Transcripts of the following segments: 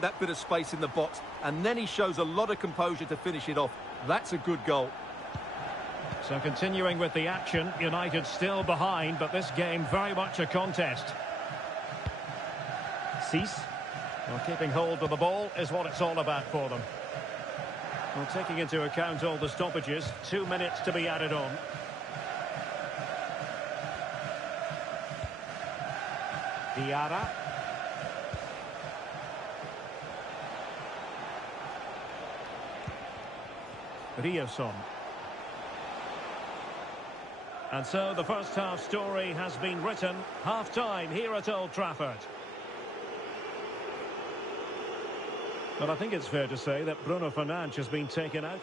That bit of space in the box, and then he shows a lot of composure to finish it off. That's a good goal. So continuing with the action, United still behind, but this game very much a contest. Cease. Well, keeping hold of the ball is what it's all about for them. Well, taking into account all the stoppages, 2 minutes to be added on. Diarra. Rioson. And so the first half story has been written. Half-time here at Old Trafford. But I think it's fair to say that Bruno Fernandes has been taken out.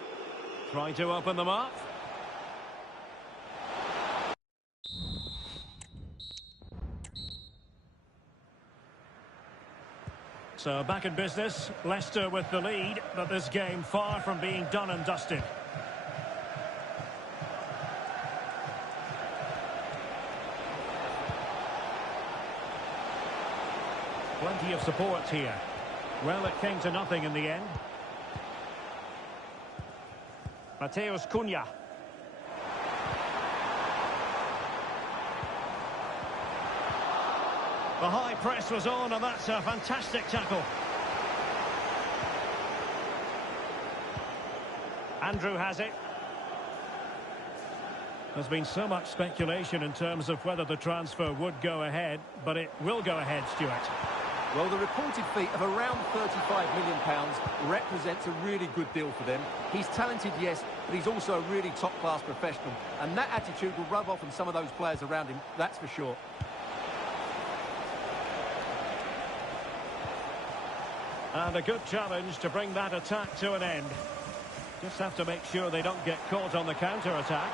Trying to open them up. So back in business, Leicester with the lead, but this game far from being done and dusted. Plenty of support here. Well, it came to nothing in the end. Mateus Cunha. The high press was on, and that's a fantastic tackle. Andrew has it. There's been so much speculation in terms of whether the transfer would go ahead, but it will go ahead, Stuart. Well, the reported fee of around £35 million represents a really good deal for them. He's talented, yes, but he's also a really top-class professional, and that attitude will rub off on some of those players around him, that's for sure. And a good challenge to bring that attack to an end. Just have to make sure they don't get caught on the counter-attack.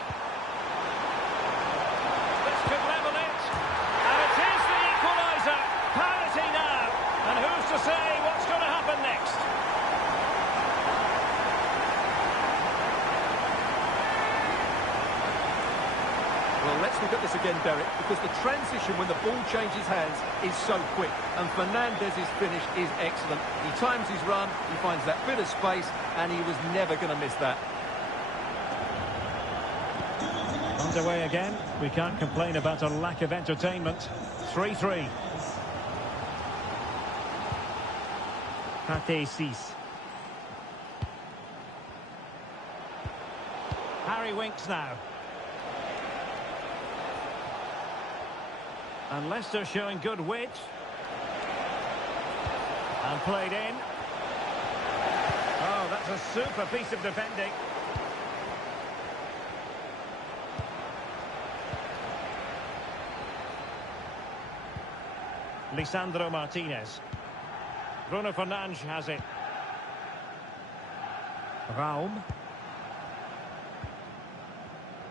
This could level it. And it is the equaliser. Parity now. And who's to say what's going to happen next? Well, let's look at this again, Derek, because the transition when the ball changes hands is so quick, and Fernandez's finish is excellent. He times his run, he finds that bit of space, and he was never going to miss that. Underway again. We can't complain about a lack of entertainment. 3-3. Pate 6. Harry Winks now. And Leicester showing good wit. And played in. Oh, that's a super piece of defending. Lisandro Martinez. Bruno Fernandes has it. Raum.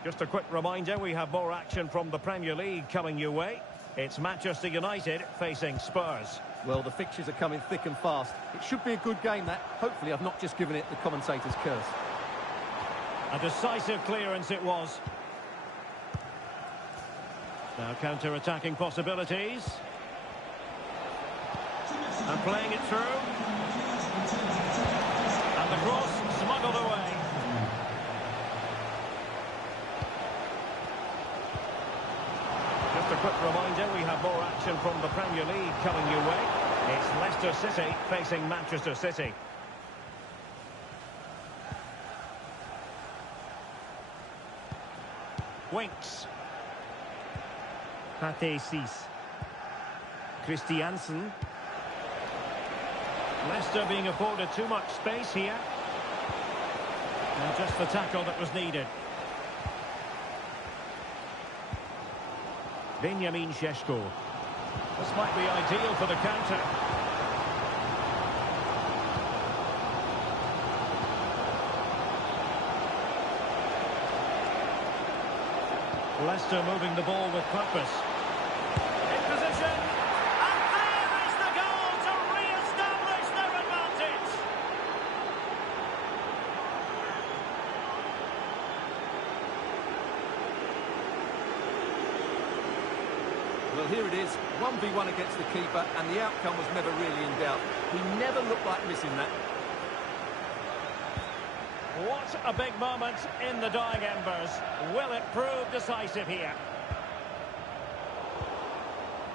Just a quick reminder, we have more action from the Premier League coming your way. It's Manchester United facing Spurs. Well, the fixtures are coming thick and fast. It should be a good game, that. Hopefully I've not just given it the commentator's curse. A decisive clearance it was. Now counter-attacking possibilities. And playing it through. And the cross smuggled away. Just a quick reminder, we have more action from the Premier League coming your way. It's Leicester City facing Manchester City. Winks. Pate 6. Christiansen. Leicester being afforded too much space here. And just the tackle that was needed. Benjamin Šeško. This might be ideal for the counter. Leicester moving the ball with purpose. In position. And there is the goal to re-establish their advantage. Well, here it is, 1v1 against the keeper, and the outcome was never really in doubt. He never looked like missing that. What a big moment in the dying embers. Will it prove decisive here?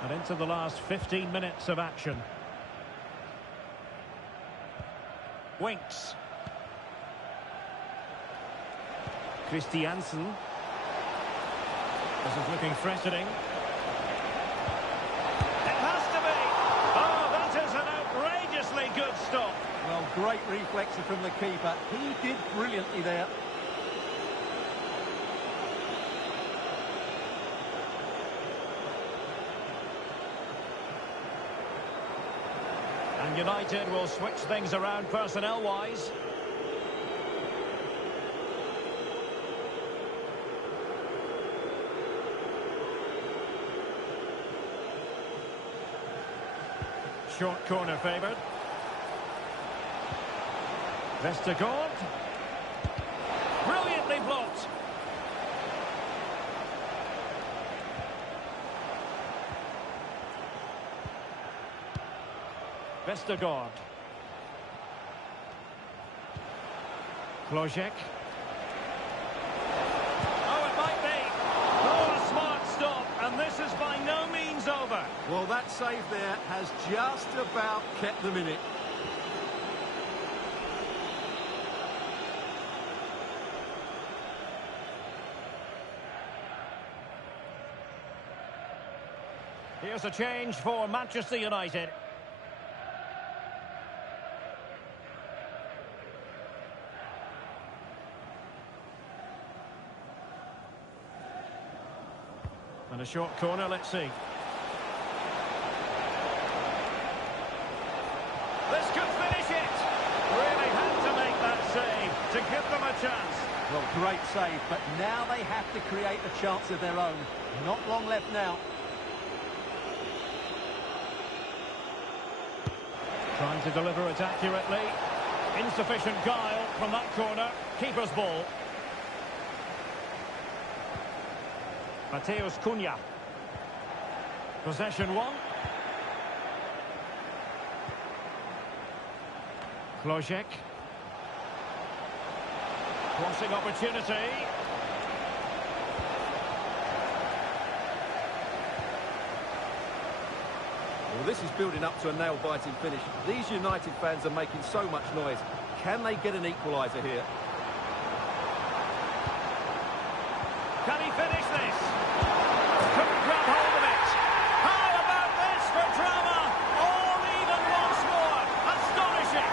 And into the last 15 minutes of action. Winks. Christiansen. This is looking threatening. It has to be! Oh, that is an outrageously good stop. Well, great reflex from the keeper. He did brilliantly there. And United will switch things around personnel-wise. Short corner favoured. Vestergaard. Brilliantly blocked. Vestergaard. Klojek. Oh, it might be. Oh, a smart stop. And this is by no means over. Well, that save there has just about kept them in it. Here's a change for Manchester United. And a short corner, let's see. This could finish it! Really had to make that save to give them a chance. Well, great save, but now they have to create a chance of their own. Not long left now. Trying to deliver it accurately. Insufficient guile from that corner. Keeper's ball. Mateus Cunha. Possession one. Klojek. Crossing opportunity. Well, this is building up to a nail-biting finish. These United fans are making so much noise. Can they get an equaliser here? Can he finish this? Couldn't grab hold of it. How about this for drama? All even once more. Astonishing.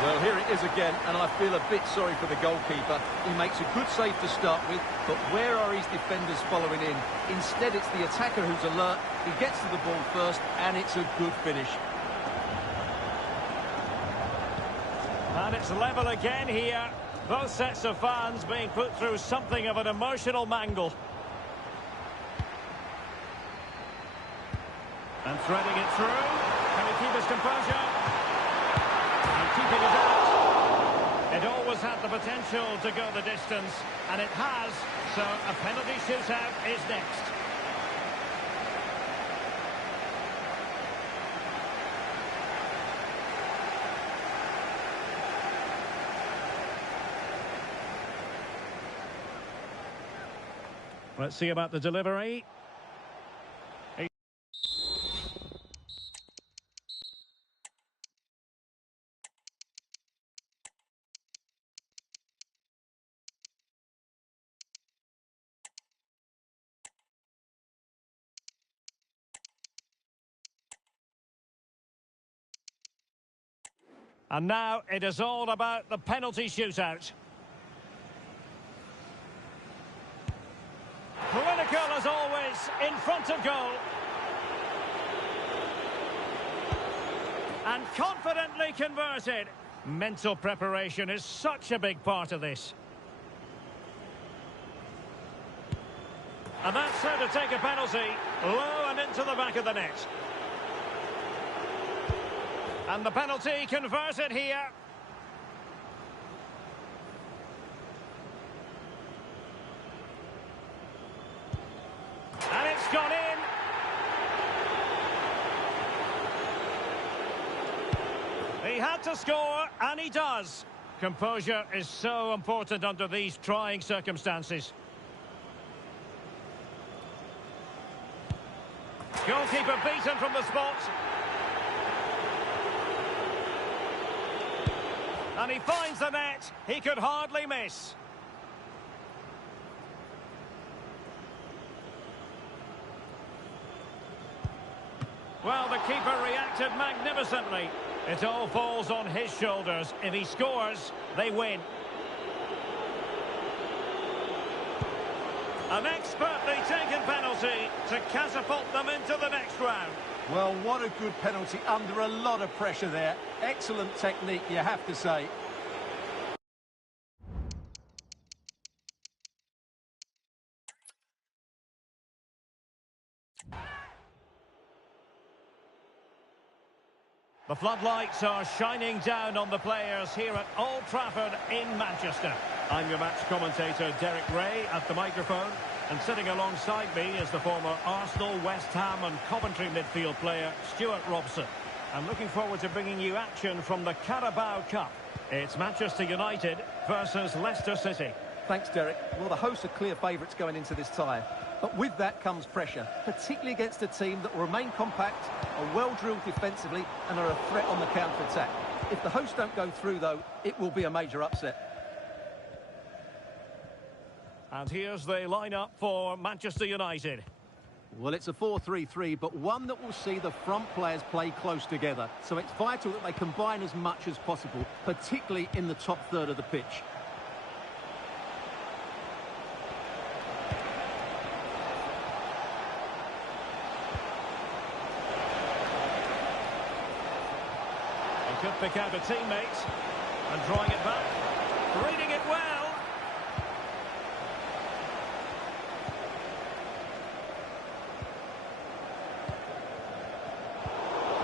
Well, here it is again, and I feel a bit sorry for the goalkeeper. He makes a good save to start with, but where are his defenders following in? Instead, it's the attacker who's alert. He gets to the ball first, and it's a good finish. And it's level again here. Both sets of fans being put through something of an emotional mangle. And threading it through. Can he keep his composure? And keeping it out. It always had the potential to go the distance, and it has. So a penalty shootout is next. Let's see about the delivery. And now it is all about the penalty shootout. Clinical as always, in front of goal. And confidently converted. Mental preparation is such a big part of this. And that's how to take a penalty. Low and into the back of the net. And the penalty converted here. It's gone in. He had to score, and he does. Composure is so important under these trying circumstances. Goalkeeper beaten from the spot. And he finds the net. He could hardly miss. Well, the keeper reacted magnificently. It all falls on his shoulders. If he scores, they win. An expertly taken penalty to catapult them into the next round. Well, what a good penalty under a lot of pressure there. Excellent technique, you have to say. The floodlights are shining down on the players here at Old Trafford in Manchester. I'm your match commentator, Derek Ray, at the microphone. And sitting alongside me is the former Arsenal, West Ham and Coventry midfield player, Stuart Robson. I'm looking forward to bringing you action from the Carabao Cup. It's Manchester United versus Leicester City. Thanks, Derek. Well, the hosts are clear favourites going into this tie. But with that comes pressure, particularly against a team that will remain compact, are well-drilled defensively and are a threat on the counter-attack. If the hosts don't go through, though, it will be a major upset. And here's the lineup for Manchester United. Well, it's a 4-3-3, but one that will see the front players play close together. So it's vital that they combine as much as possible, particularly in the top third of the pitch. He could pick out a teammate and drawing it back, reading it well.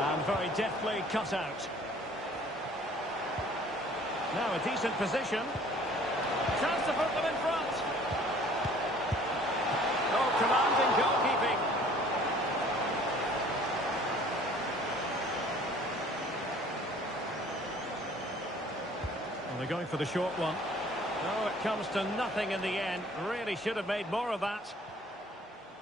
And very deftly cut out. Now a decent position. Chance to put them in front. Oh, commanding goalkeeping. Well, they're going for the short one. Oh, it comes to nothing in the end. Really should have made more of that.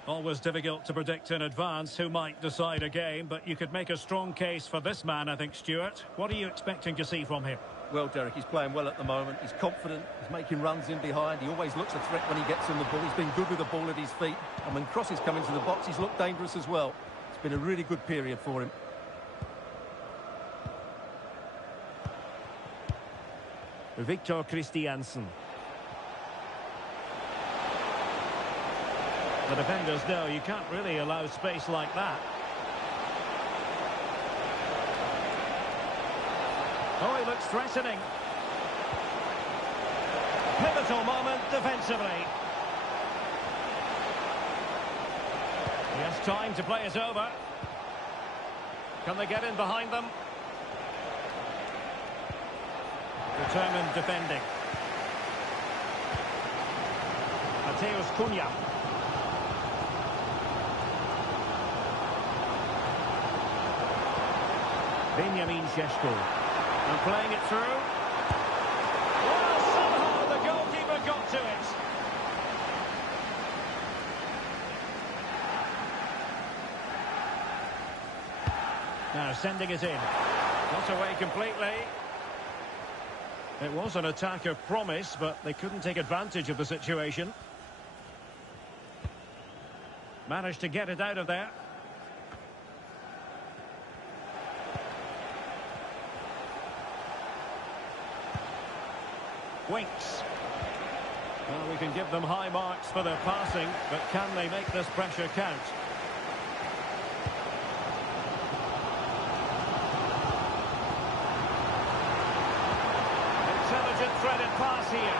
Always difficult to predict in advance who might decide a game, but you could make a strong case for this man, I think, Stuart. What are you expecting to see from him? Well, Derek, he's playing well at the moment. He's confident. He's making runs in behind. He always looks a threat when he gets on the ball. He's been good with the ball at his feet. And when crosses come into the box, he's looked dangerous as well. It's been a really good period for him. Victor Christiansen. The defenders know you can't really allow space like that. Oh, he looks threatening. Pivotal moment defensively. He has time to play it over. Can they get in behind them? Determined defending. Mateus Cunha. Benjamin Šeško. And playing it through. Well, somehow the goalkeeper got to it. Now sending it in. Not away completely. It was an attack of promise, but they couldn't take advantage of the situation. Managed to get it out of there. Winks. Well, we can give them high marks for their passing, but can they make this pressure count? Intelligent threaded pass here.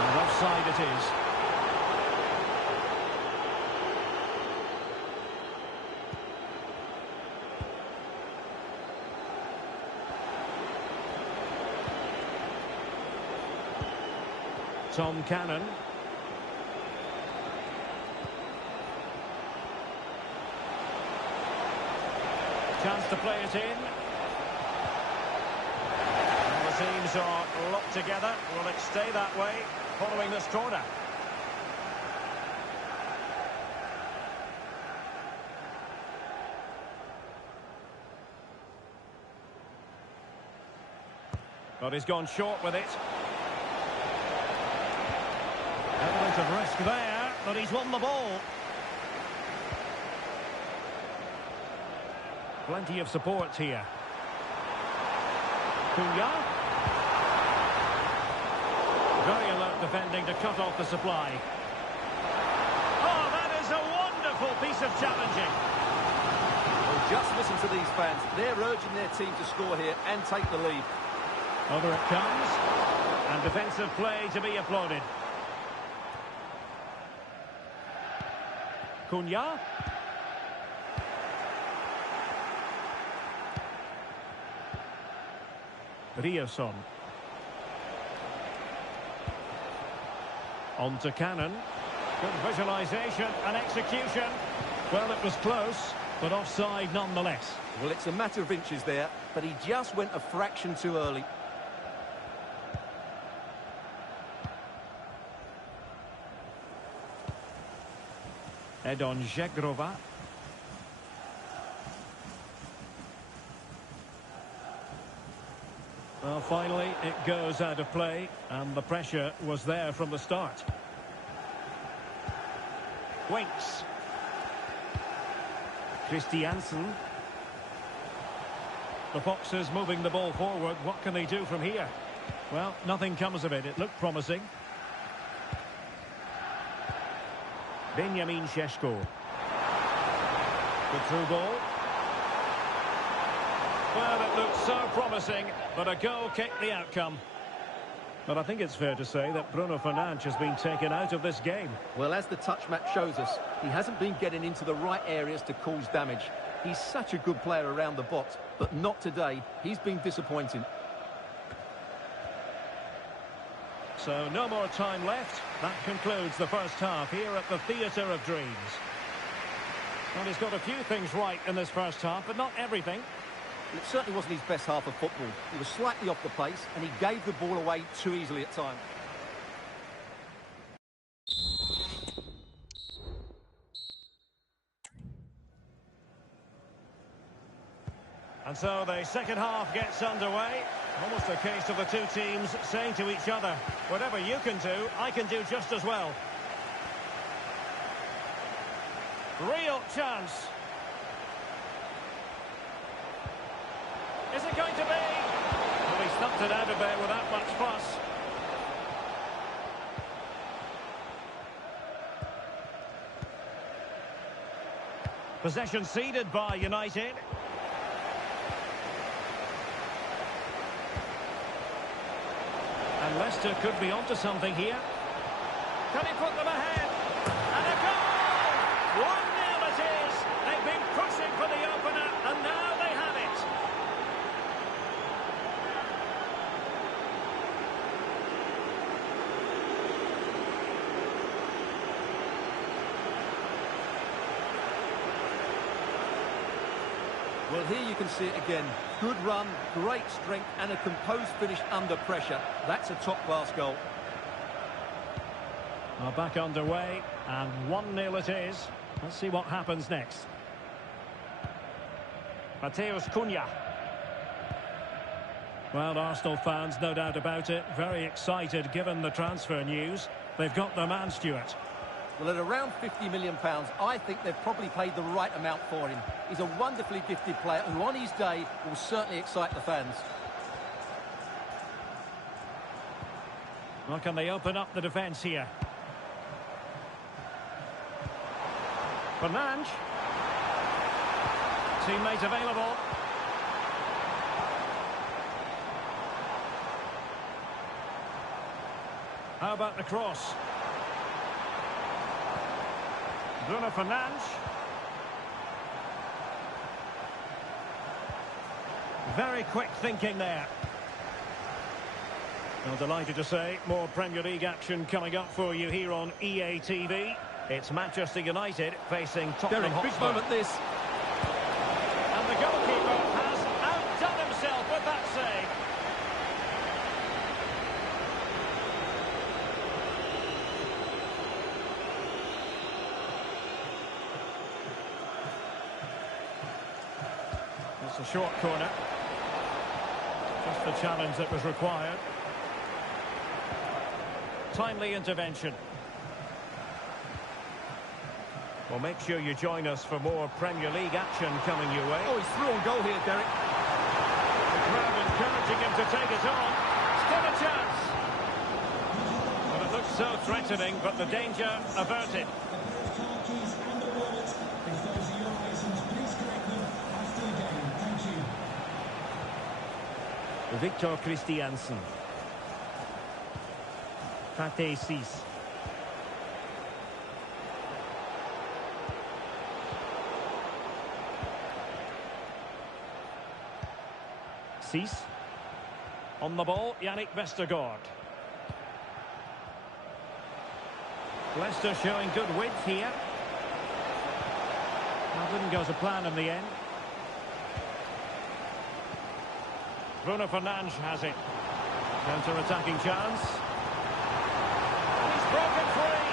And offside it is. Tom Cannon. Chance to play it in. And the teams are locked together. Will it stay that way following this corner? But he's gone short with it. Element of risk there, but he's won the ball. Plenty of support here. Cunha. Very alert defending to cut off the supply. Oh, that is a wonderful piece of challenging. Well, just listen to these fans. They're urging their team to score here and take the lead. Over it comes. And defensive play to be applauded. Cunha. Rioson. On to Cannon. Good visualisation and execution. Well, it was close, but offside nonetheless. Well, it's a matter of inches there, but he just went a fraction too early. Edon Žegrova. Well, finally, it goes out of play, and the pressure was there from the start. Winks. Christiansen. The Foxes moving the ball forward. What can they do from here? Well, nothing comes of it. It looked promising. Benjamin Šeško. Good through ball. Well, it looked so promising, but a goal kicked the outcome. But I think it's fair to say that Bruno Fernandes has been taken out of this game. Well, as the touch map shows us, he hasn't been getting into the right areas to cause damage. He's such a good player around the box, but not today. He's been disappointing. So no more time left. That concludes the first half here at the Theatre of Dreams. Well, he's got a few things right in this first half, but not everything. It certainly wasn't his best half of football. He was slightly off the pace, and he gave the ball away too easily at times. And so the second half gets underway. Almost a case of the two teams saying to each other, whatever you can do, I can do just as well. Real chance. Is it going to be? Well, he stumped it out of there without much fuss. Possession ceded by United. And Leicester could be onto something here. Can he put them ahead? And a goal! 1-0 it is. They've been pushing for the opener, and now they have it. Well, here you can see it again. Good run, great strength, and a composed finish under pressure. That's a top-class goal. Well, back underway, and 1-0 it is. Let's see what happens next. Matheus Cunha. Well, Arsenal fans, no doubt about it, very excited given the transfer news. They've got their man, Stuart. Well, at around £50 million, I think they've probably paid the right amount for him. He's a wonderfully gifted player who, on his day, will certainly excite the fans. Well, can they open up the defence here? Fernandes. Teammate available. How about the cross? Bruno Fernandes. Very quick thinking there. Well, delighted to say, more Premier League action coming up for you here on EA TV. It's Manchester United facing Tottenham Hotspur. Big moment this. And the goalkeeper It's a short corner. Just the challenge that was required. Timely intervention. Well, make sure you join us for more Premier League action coming your way. Oh, he's through on goal here, Derek. The crowd encouraging him to take it on. Still a chance. Well, it looks so threatening, but the danger averted. Victor Christiansen. Pate 6. On the ball, Yannick Vestergaard. Leicester showing good width here. That didn't go to plan in the end. Bruno Fernandes has it. Counter-attacking chance. And he's broken free.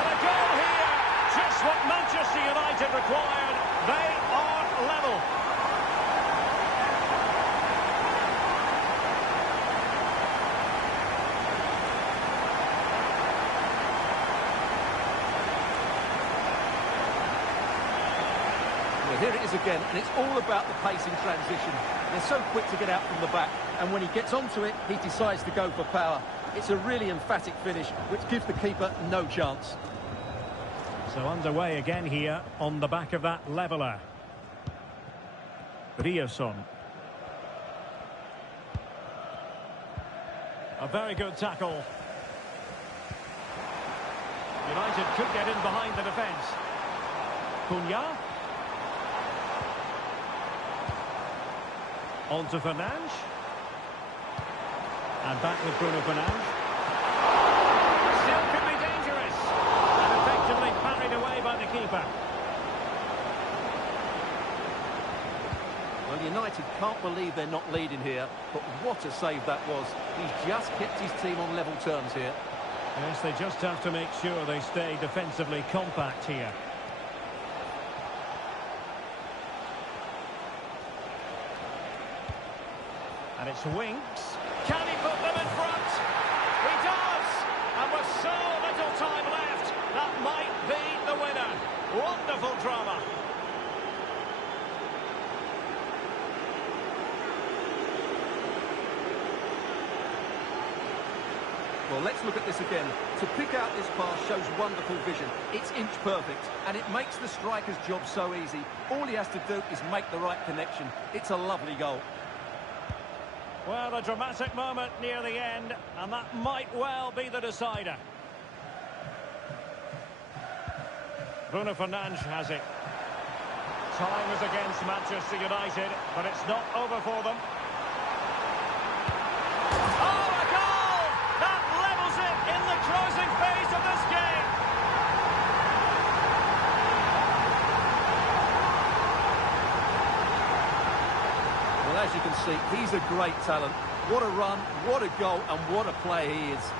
And a goal here. Just what Manchester United required. They are level. Here it is again, and it's all about the pace in transition. They're so quick to get out from the back, and when he gets onto it, he decides to go for power. It's a really emphatic finish, which gives the keeper no chance. So underway again here on the back of that leveller. Rierson. A very good tackle. United could get in behind the defence. Cunha. On to Fernandes. And back with Bruno Fernandes. Still could be dangerous. And effectively parried away by the keeper. Well, United can't believe they're not leading here, but what a save that was. He's just kept his team on level terms here. Yes, they just have to make sure they stay defensively compact here. And it's Winks. Can he put them in front? He does! And with so little time left, that might be the winner. Wonderful drama. Well, let's look at this again. To pick out this pass shows wonderful vision. It's inch perfect, and it makes the striker's job so easy. All he has to do is make the right connection. It's a lovely goal. Well, a dramatic moment near the end, and that might well be the decider. Bruno Fernandes has it. Time is against Manchester United, but it's not over for them. Oh, a goal! That levels it in the closing phase of this game. Well, as you can see, he's a great talent. What a run, what a goal, and what a player he is.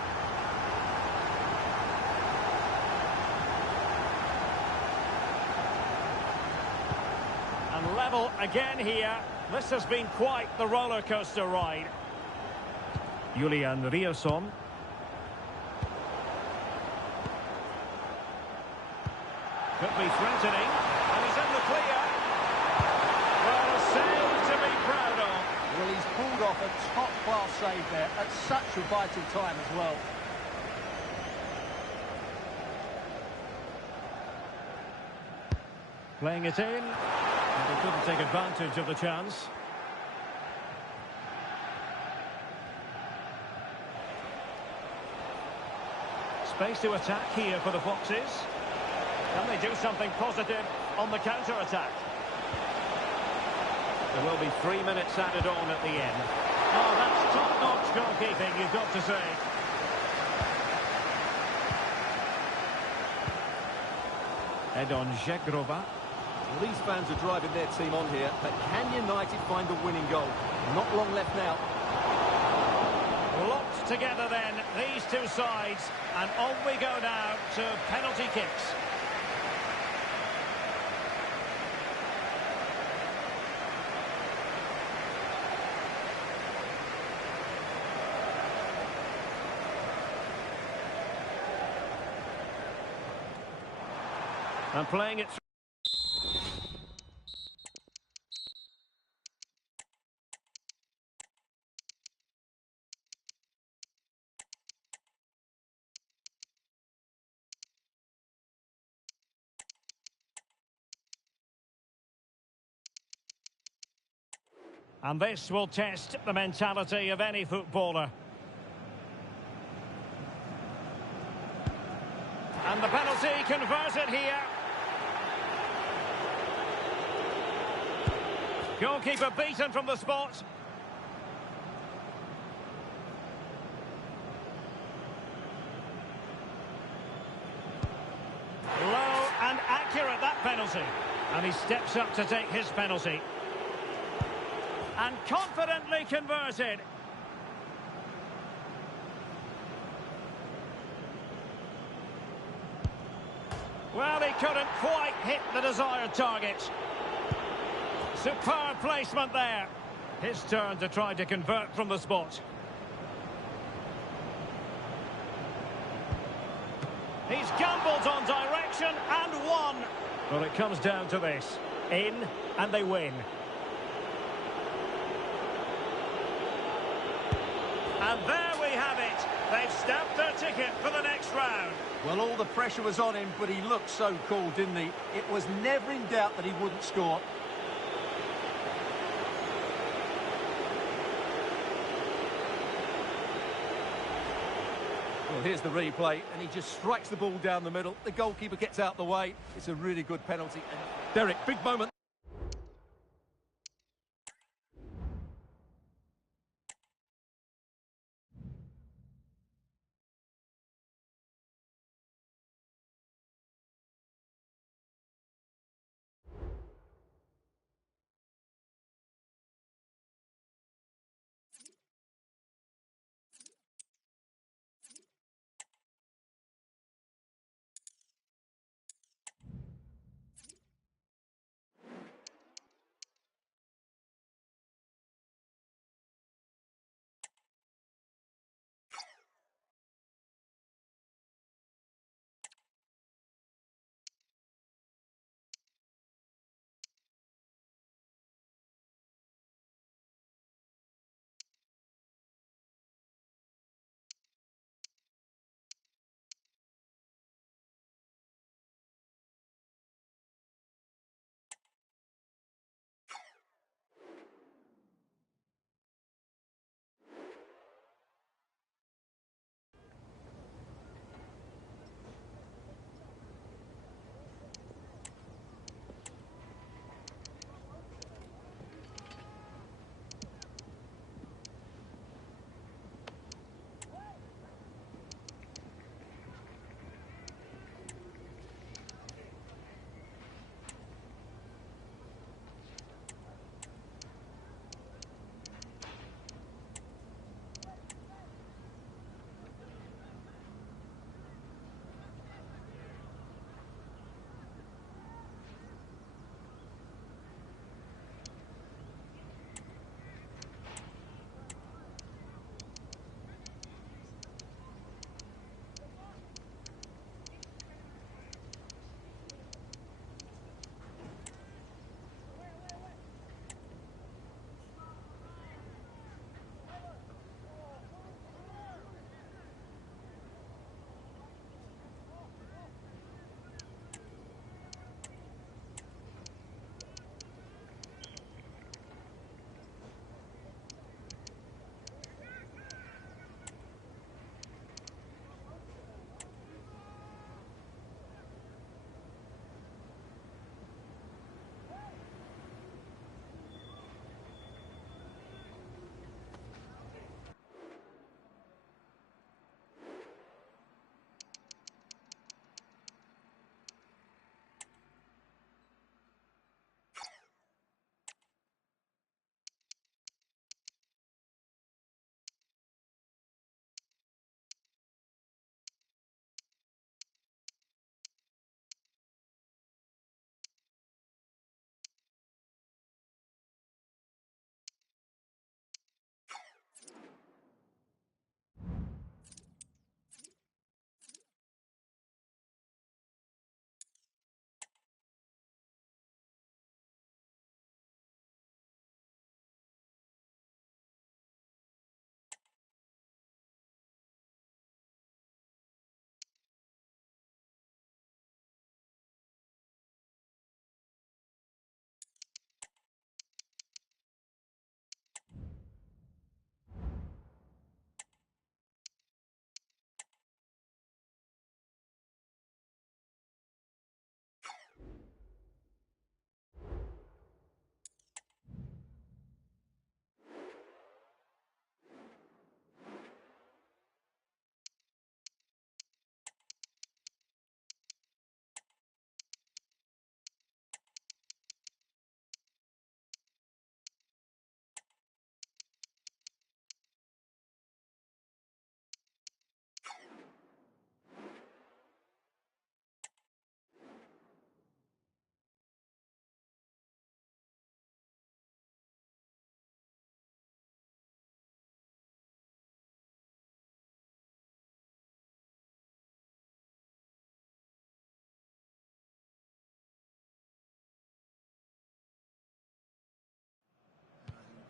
And level again here. This has been quite the roller coaster ride. Julian Rierson. Could be threatening, and he's in the clear. Well, a save to be proud of. Well, he's pulled off a top-class save there at such a vital time as well. Playing it in, and he couldn't take advantage of the chance. Space to attack here for the Foxes. Can they do something positive on the counter-attack? There will be 3 minutes added on at the end. Oh, that's top-notch goalkeeping, you've got to say. Edon Žegrova. Well, these fans are driving their team on here, but can United find the winning goal? Not long left now. Locked together then, these two sides, and on we go now to penalty kicks. And playing it. And this will test the mentality of any footballer. And the penalty converted here. Goalkeeper beaten from the spot. Low and accurate, that penalty. And he steps up to take his penalty. And confidently converted. Well, he couldn't quite hit the desired target. Superb placement there. His turn to try to convert from the spot. He's gambled on direction and won. Well, it comes down to this. In and they win. And there we have it. They've stamped their ticket for the next round. Well, all the pressure was on him, but he looked so cool, didn't he? It was never in doubt that he wouldn't score. Well, here's the replay, and he just strikes the ball down the middle. The goalkeeper gets out the way. It's a really good penalty. And Derek, big moment.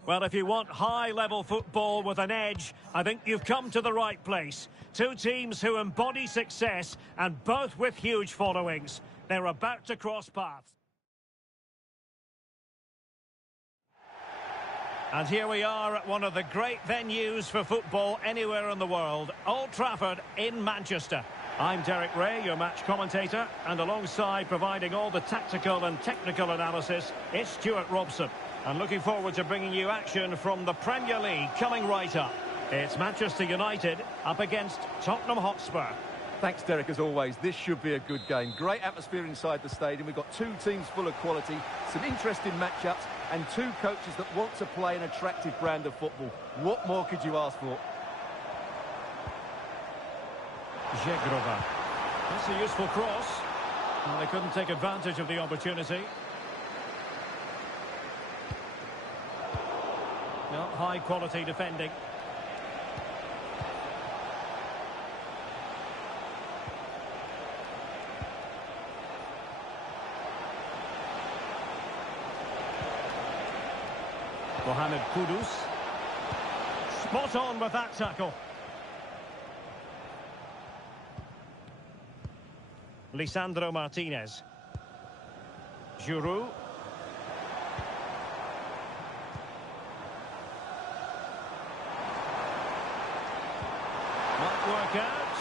Well, if you want high-level football with an edge, I think you've come to the right place. Two teams who embody success, and both with huge followings. They're about to cross paths. And here we are at one of the great venues for football anywhere in the world, Old Trafford in Manchester. I'm Derek Ray, your match commentator, and alongside providing all the tactical and technical analysis, it's Stuart Robson. I'm looking forward to bringing you action from the Premier League coming right up. It's Manchester United up against Tottenham Hotspur. Thanks, Derek, as always. This should be a good game. Great atmosphere inside the stadium. We've got two teams full of quality, some interesting matchups, and two coaches that want to play an attractive brand of football. What more could you ask for? Zegrova. That's a useful cross. And they couldn't take advantage of the opportunity. No, high quality defending. Mohamed Kudus. Spot on with that tackle. Lisandro Martinez. Giroud. Might work out.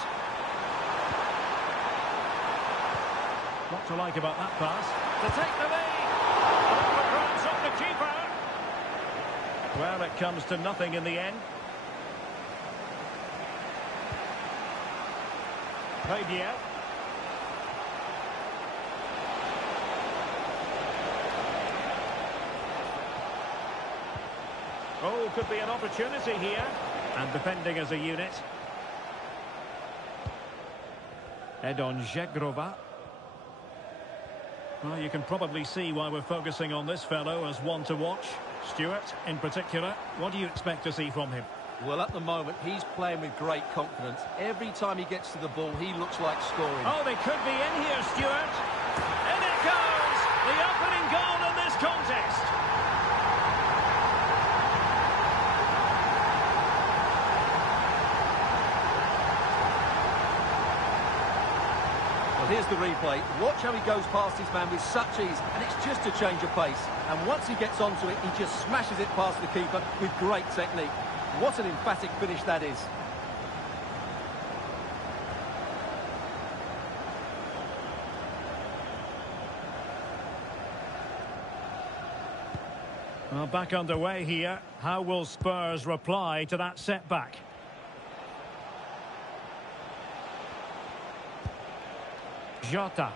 What to like about that pass? To take the lead. Oh, grabs up the keeper. Well, it comes to nothing in the end. Paybiel. Oh, could be an opportunity here. And defending as a unit. Edon Zegrova. Well, you can probably see why we're focusing on this fellow as one to watch. Stuart, in particular, what do you expect to see from him? Well, at the moment, he's playing with great confidence. Every time he gets to the ball, he looks like scoring. Oh, they could be in here, Stuart. In it goes! The opening goal in this contest. Well, here's the replay. Watch how he goes past his man with such ease, and it's just a change of pace. And once he gets onto it, he just smashes it past the keeper with great technique. What an emphatic finish that is. Well, back underway here. How will Spurs reply to that setback? Jota.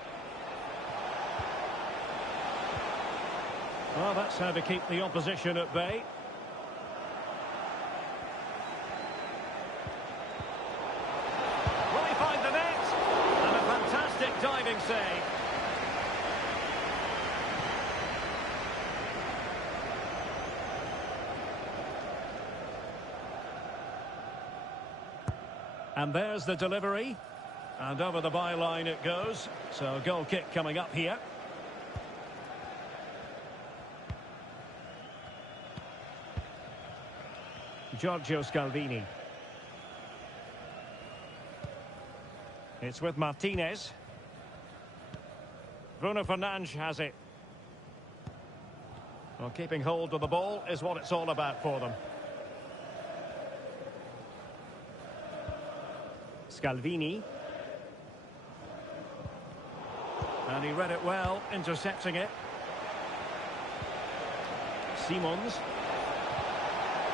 Well, that's how to keep the opposition at bay. Will he find the net? And a fantastic diving save. And there's the delivery. And over the byline it goes. So goal kick coming up here. Giorgio Scalvini. It's with Martinez. Bruno Fernandes has it. Well, keeping hold of the ball is what it's all about for them. Scalvini. And he read it well, intercepting it. Simons.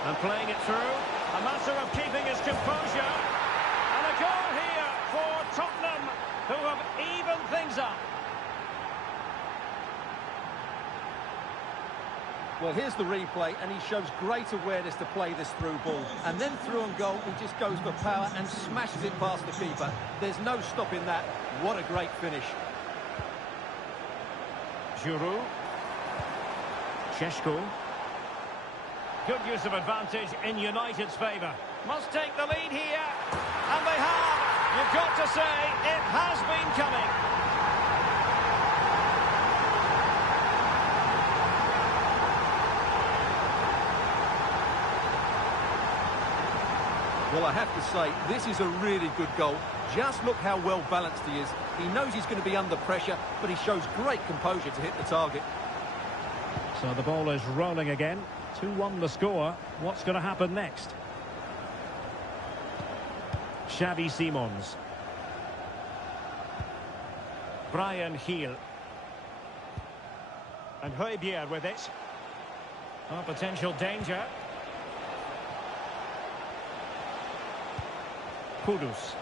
And playing it through. A matter of keeping his composure. And a goal here for Tottenham, who have evened things up. Well, here's the replay, and he shows great awareness to play this through ball. And then through on goal, he just goes for power and smashes it past the keeper. There's no stopping that. What a great finish. Giroud. Šeško. Good use of advantage in United's favour. Must take the lead here. And they have. You've got to say, it has been coming. Well, I have to say, this is a really good goal. Just look how well balanced he is. He knows he's going to be under pressure, but he shows great composure to hit the target. So the ball is rolling again. 2-1 the score. What's going to happen next? Xavi Simons. Brian Hill. And Højbjerg with it. Oh, potential danger. Kudus.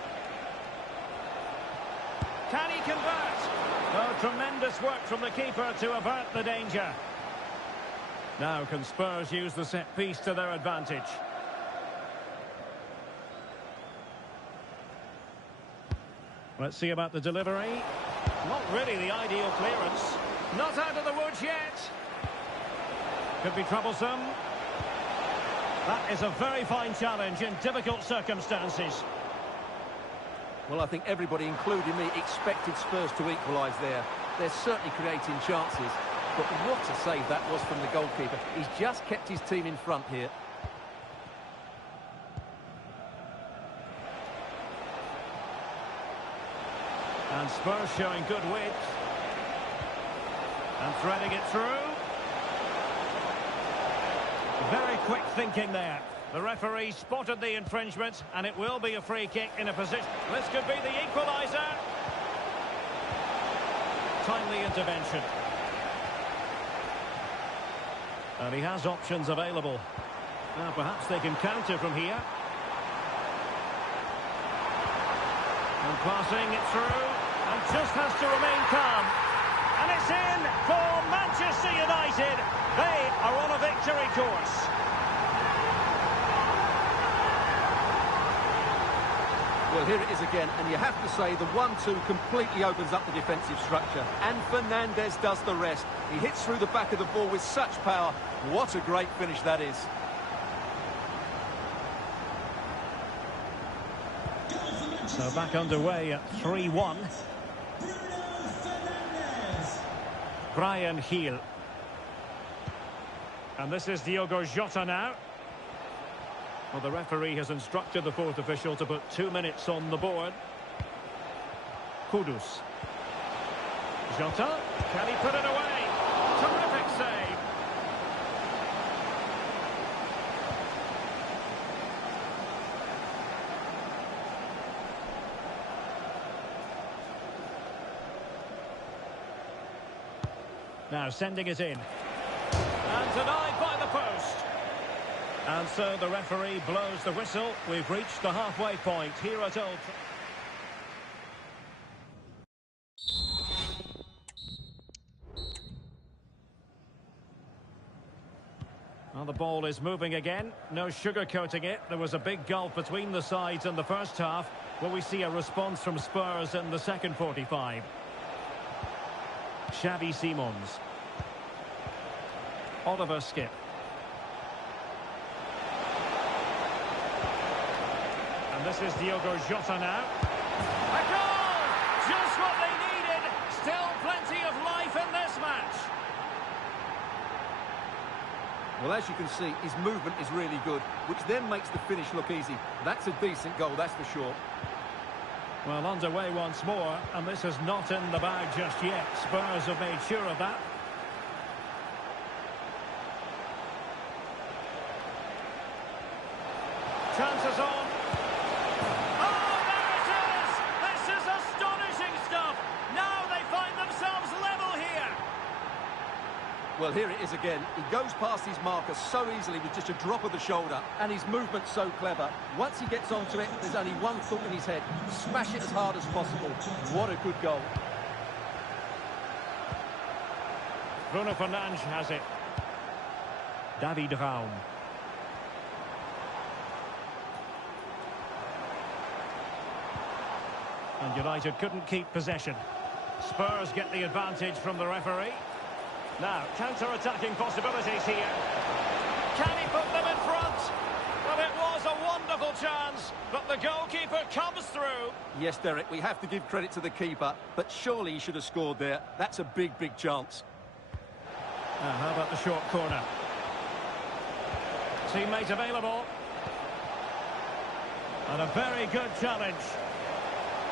Can he convert? Oh, tremendous work from the keeper to avert the danger. Now can Spurs use the set piece to their advantage? Let's see about the delivery. Not really the ideal clearance. Not out of the woods yet. Could be troublesome. That is a very fine challenge in difficult circumstances. Well, I think everybody, including me, expected Spurs to equalise there. They're certainly creating chances. But what a save that was from the goalkeeper. He's just kept his team in front here. And Spurs showing good width. And threading it through. Very quick thinking there. The referee spotted the infringement, and it will be a free kick in a position. This could be the equaliser. Timely intervention. And he has options available. Now perhaps they can counter from here. And passing it through, and just has to remain calm. And it's in for Manchester United. They are on a victory course. Well, here it is again, and you have to say the 1-2 completely opens up the defensive structure. And Fernandes does the rest. He hits through the back of the ball with such power. What a great finish that is. So back underway at 3-1. Brian Hill. And this is Diogo Jota now. Well, the referee has instructed the fourth official to put 2 minutes on the board. Kudus. Jota. Can he put it away? Terrific save. Now sending it in. And denied by the post. And so the referee blows the whistle. We've reached the halfway point here at Old Trafford. Well, the ball is moving again. No sugarcoating it. There was a big gulf between the sides in the first half. Will we see a response from Spurs in the second 45? Xavi Simons. Oliver Skip. And this is Diogo Jota now. A goal! Just what they needed. Still plenty of life in this match. Well, as you can see, his movement is really good, which then makes the finish look easy. That's a decent goal, that's for sure. Well, underway once more, and this is not in the bag just yet. Spurs have made sure of that. Chances on. Oh, there it is! This is astonishing stuff. Now they find themselves level here. Well, here it is again. He goes past his marker so easily with just a drop of the shoulder, and his movement's so clever. Once he gets onto it, there's only one thought in his head: smash it as hard as possible. What a good goal. Bruno Fernandes has it. David Raum. And United couldn't keep possession. Spurs get the advantage from the referee. Now, counter-attacking possibilities here. Can he put them in front? Well, it was a wonderful chance, but the goalkeeper comes through. Yes, Derek, we have to give credit to the keeper, but surely he should have scored there. That's a big, big chance. Now, how about the short corner? Teammate available. And a very good challenge.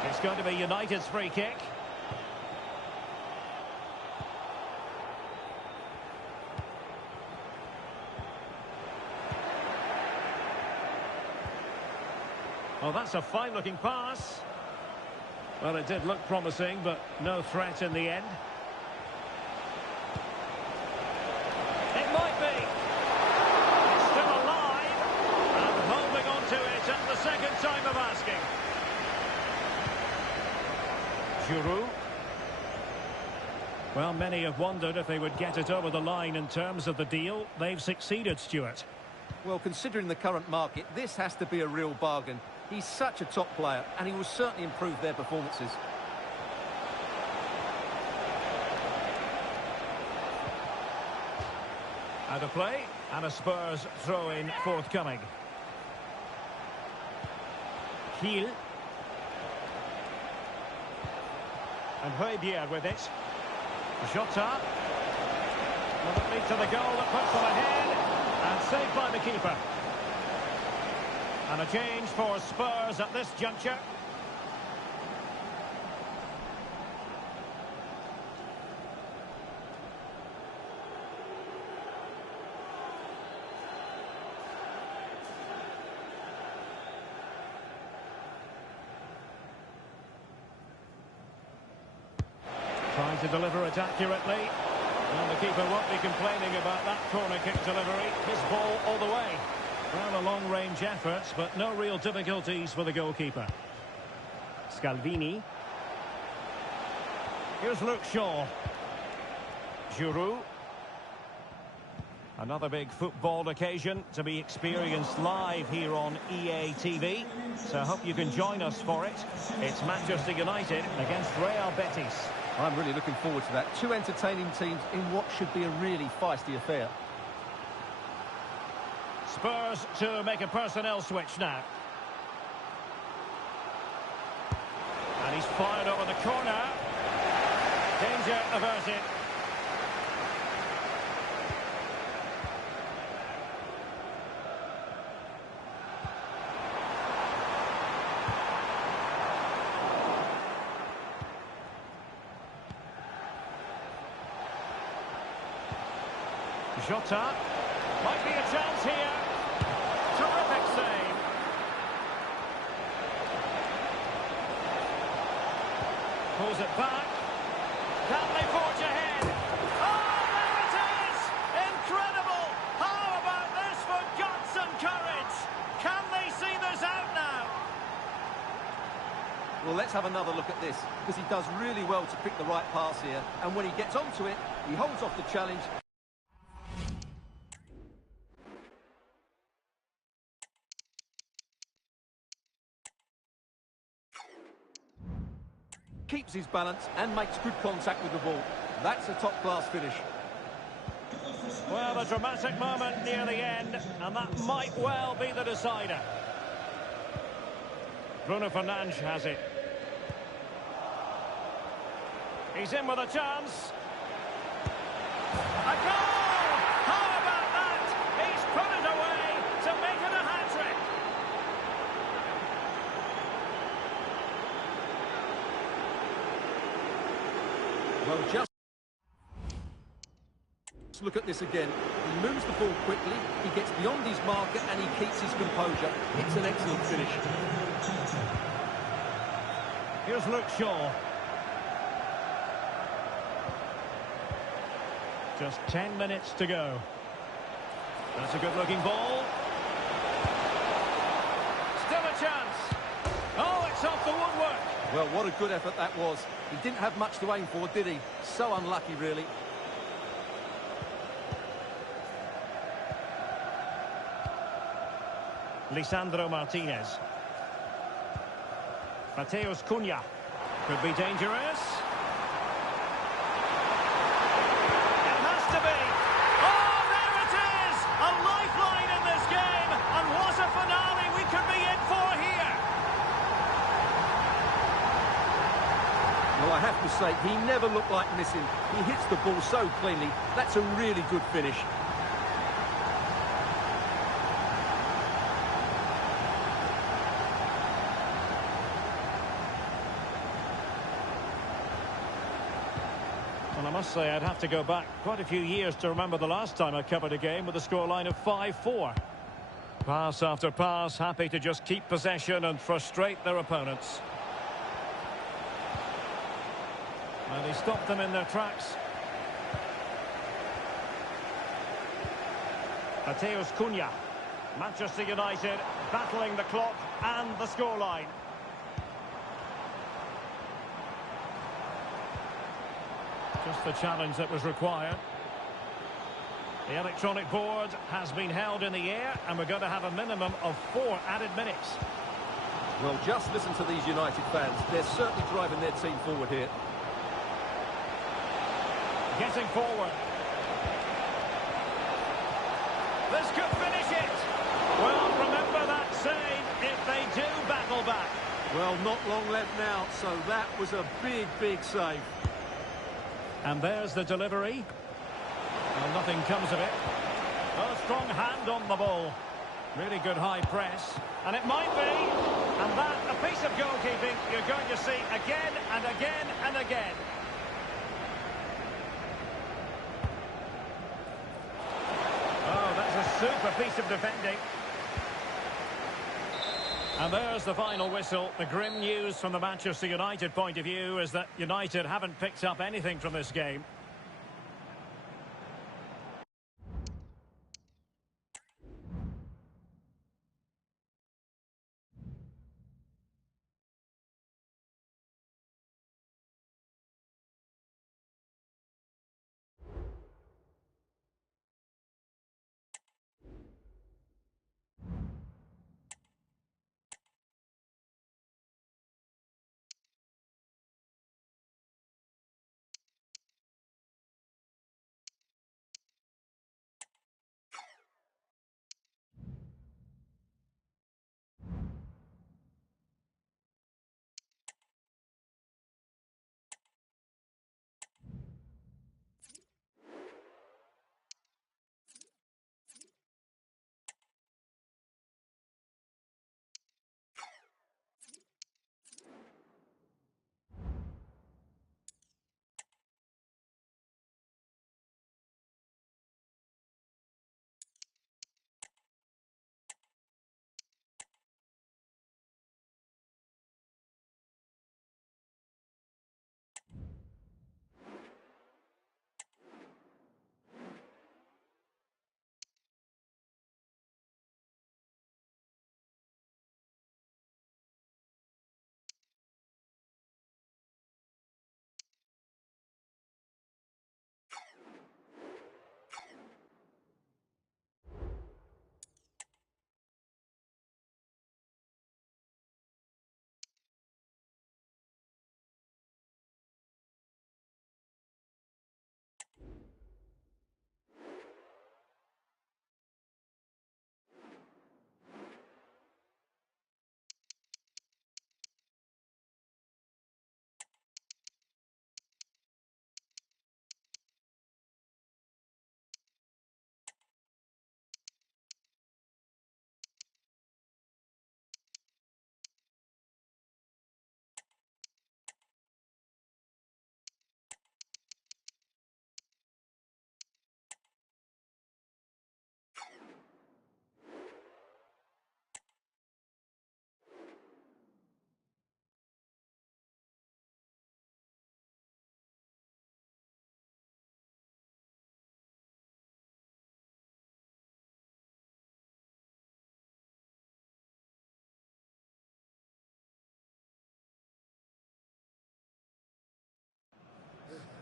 It's going to be United's free kick. Oh, that's a fine-looking pass. Well, it did look promising, but no threat in the end. It might be. It's still alive. And holding on to it at the second time of asking. Giroud. Well, many have wondered if they would get it over the line in terms of the deal. They've succeeded, Stuart. Well, considering the current market, this has to be a real bargain. He's such a top player, and he will certainly improve their performances. Out of play, and a Spurs throw-in forthcoming. Gil. And Højbjerg with it. Jota. Will it lead to the goal that puts them ahead? And saved by the keeper. And a change for Spurs at this juncture. Trying to deliver it accurately. And the keeper won't be complaining about that corner kick delivery. His ball all the way. Well, a long-range effort, but no real difficulties for the goalkeeper. Scalvini. Here's Luke Shaw. Giroud. Another big football occasion to be experienced live here on EA TV. So I hope you can join us for it. It's Manchester United against Real Betis. I'm really looking forward to that. Two entertaining teams in what should be a really feisty affair. Spurs to make a personnel switch now. And he's fired over the corner. Danger averted. Jota. Might be a chance here. Terrific save. Pulls it back. Can they forge ahead? Oh, there it is! Incredible! How about this for guts and courage? Can they see this out now? Well, let's have another look at this, because he does really well to pick the right pass here. And when he gets onto it, he holds off the challenge. Keeps his balance and makes good contact with the ball. That's a top-class finish. Well, a dramatic moment near the end, and that might well be the decider. Bruno Fernandes has it. He's in with a chance. A goal! How about that? He's put it away to make it a hat-trick. Well, just look at this again. He moves the ball quickly, he gets beyond his marker, and he keeps his composure. It's an excellent finish. Here's Luke Shaw. Just 10 minutes to go. That's a good-looking ball. Still a chance. Oh, it's off the woodwork. Well, what a good effort that was. He didn't have much to aim for, did he? So unlucky, really. Lisandro Martinez. Mateus Cunha. Could be dangerous. It has to be. Oh, there it is! A lifeline in this game. And what a finale we could be in for here. Well, I have to say, he never looked like missing. He hits the ball so cleanly. That's a really good finish. must say I'd have to go back quite a few years to remember the last time I covered a game with a scoreline of 5-4. Pass after pass, happy to just keep possession and frustrate their opponents. And he stopped them in their tracks. Mateus Cunha. Manchester United battling the clock and the scoreline. Just the challenge that was required. The electronic board has been held in the air, and we're going to have a minimum of 4 added minutes. Well, just listen to these United fans. They're certainly driving their team forward here. Getting forward. This could finish it. Well, remember that saying, if they do battle back. Well, not long left now, so that was a big, big save. And there's the delivery. Well, nothing comes of it. A strong hand on the ball. Really good high press. And it might be. And that, a piece of goalkeeping you're going to see again and again and again. Oh, that's a super piece of defending. And there's the final whistle. The grim news from the Manchester United point of view is that United haven't picked up anything from this game.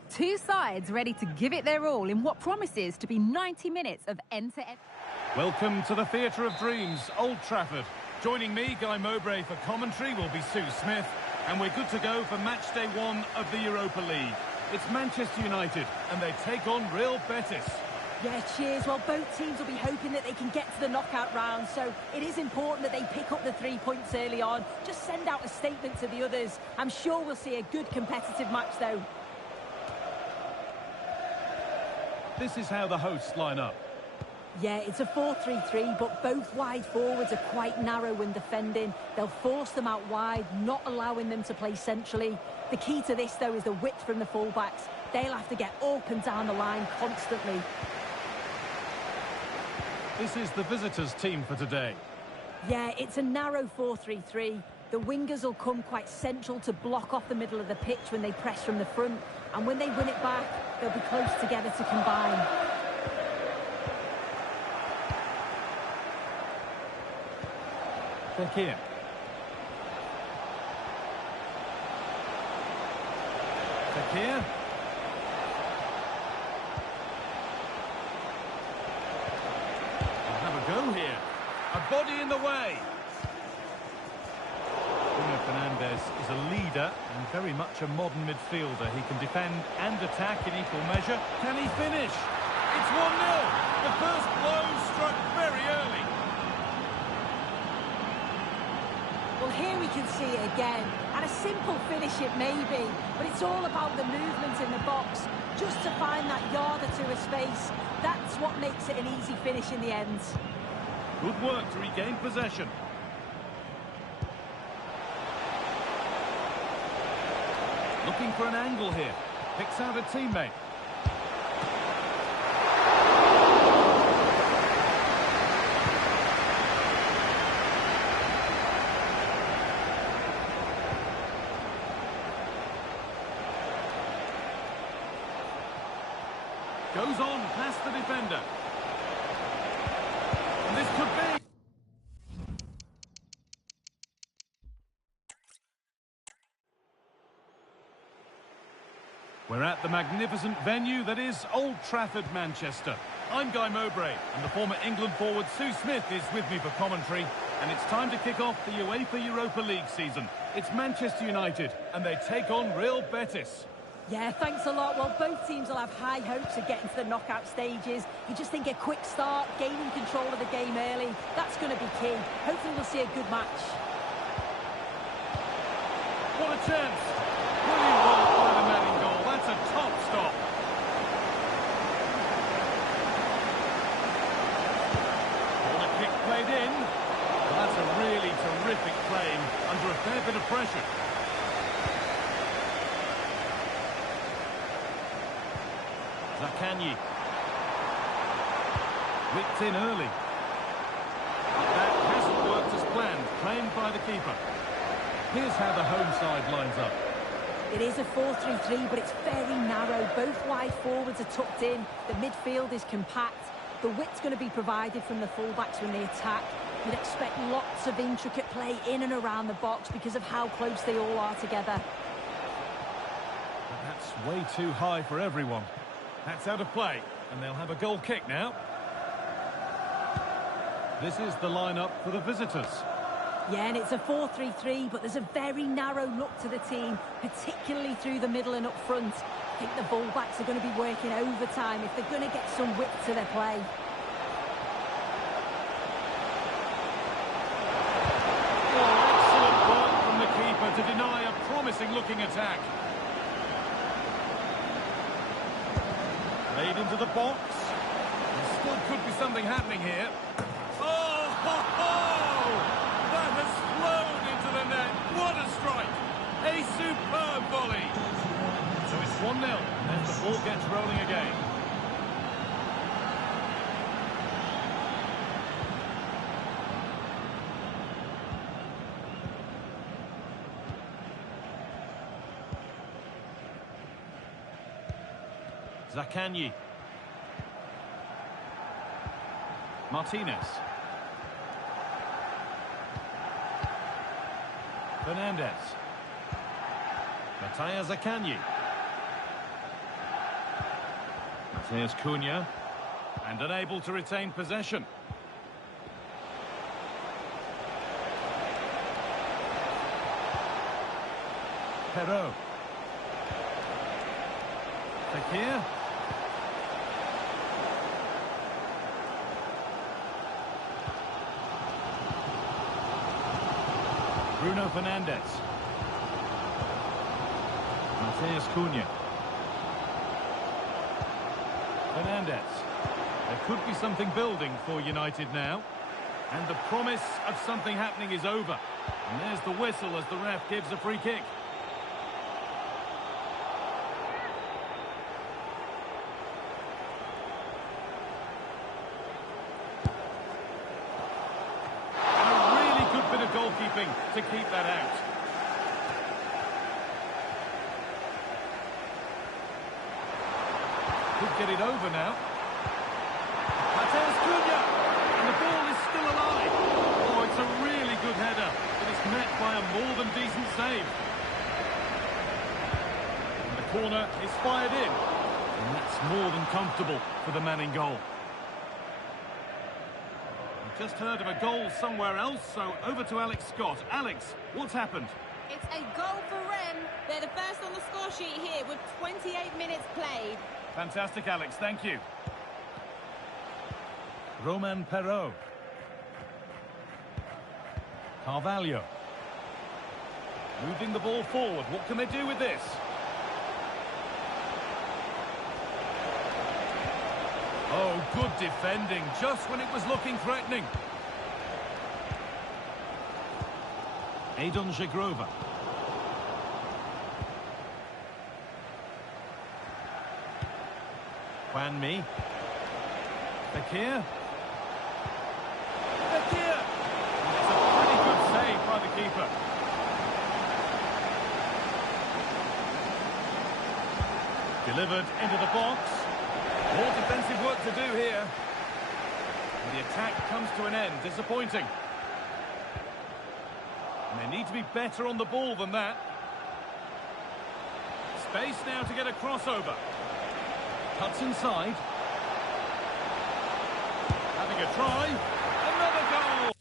Two sides ready to give it their all in what promises to be 90 minutes of end-to-end. Welcome to the Theatre of Dreams, Old Trafford. Joining me, Guy Mowbray, for commentary will be Sue Smith, and we're good to go for match day 1 of the Europa League. It's Manchester United, and they take on Real Betis. Yeah, cheers. Well, both teams will be hoping that they can get to the knockout round, so it is important that they pick up the 3 points early on. Just send out a statement to the others. I'm sure we'll see a good competitive match, though. This is how the hosts line up. Yeah, it's a 4-3-3, but both wide forwards are quite narrow when defending. They'll force them out wide, not allowing them to play centrally. The key to this, though, is the width from the fullbacks. they'll have to get up and down the line constantly. This is the visitors' team for today. Yeah, it's a narrow 4-3-3. The wingers will come quite central to block off the middle of the pitch when they press from the front. And when they win it back, they'll be close together to combine. Fekir. Fekir. They'll have a go here. A body in the way. Fernandes is a leader and very much a modern midfielder. He can defend and attack in equal measure. Can he finish? It's 1-0. The first blow struck very early. Well, here we can see it again. And a simple finish it may be, but it's all about the movement in the box. Just to find that yard or two of space. That's what makes it an easy finish in the end. Good work to regain possession. Looking for an angle here. Picks out a teammate. Goes on past the defender. And this could be... We're at the magnificent venue that is Old Trafford, Manchester. I'm Guy Mowbray, and the former England forward Sue Smith is with me for commentary. And it's time to kick off the UEFA Europa League season. It's Manchester United, and they take on Real Betis. Yeah, thanks a lot. Well, both teams will have high hopes of getting to the knockout stages. You just think a quick start, gaining control of the game early, that's going to be key. Hopefully we'll see a good match. What a chance! Brilliant work by the man in goal. That's a top stop. Corner kick played in. Well, that's a really terrific claim under a fair bit of pressure. Zaccagni. Whipped in early. That hasn't worked as planned. Claimed by the keeper. Here's how the home side lines up. It is a 4-3-3, but it's very narrow. Both wide forwards are tucked in. The midfield is compact. The width's going to be provided from the fullbacks when they attack. You'd expect lots of intricate play in and around the box because of how close they all are together. But that's way too high for everyone. That's out of play, and they'll have a goal kick now. This is the lineup for the visitors. Yeah, and it's a 4-3-3, but there's a very narrow look to the team, particularly through the middle and up front. I think the fullbacks are going to be working overtime if they're going to get some width to their play. Oh, excellent work from the keeper to deny a promising-looking attack. Played into the box. There still could be something happening here. Oh, ho, ho! That has flown into the net. What a strike! A superb volley. So it's 1-0 as the ball gets rolling again. Zaccagni. Martinez. Fernandes. Matthias Zaccagni. Matheus Cunha. And unable to retain possession. Perrault. Fekir. Bruno Fernandes. Matheus Cunha. Fernandes. There could be something building for United now. And the promise of something happening is over. And there's the whistle as the ref gives a free kick. hoping to keep that out. Could get it over now. Mateus Cunha! And the ball is still alive. Oh, it's a really good header, but it's met by a more than decent save. And the corner is fired in. And that's more than comfortable for the man in goal. I've just heard of a goal somewhere else, so over to Alex Scott. Alex, what's happened? It's a goal for Rennes. They're the first on the score sheet here with 28 minutes played. Fantastic, Alex. Thank you. Roman Perrault. Carvalho. Moving the ball forward. What can they do with this? Oh, good defending, just when it was looking threatening. Adon Jagrova. Juan Mi. Fekir. Fekir! It's a pretty good save by the keeper. Delivered into the box. More defensive work to do here. And the attack comes to an end. Disappointing. And they need to be better on the ball than that. Space now to get a crossover. Cuts inside. Having a try. Another goal!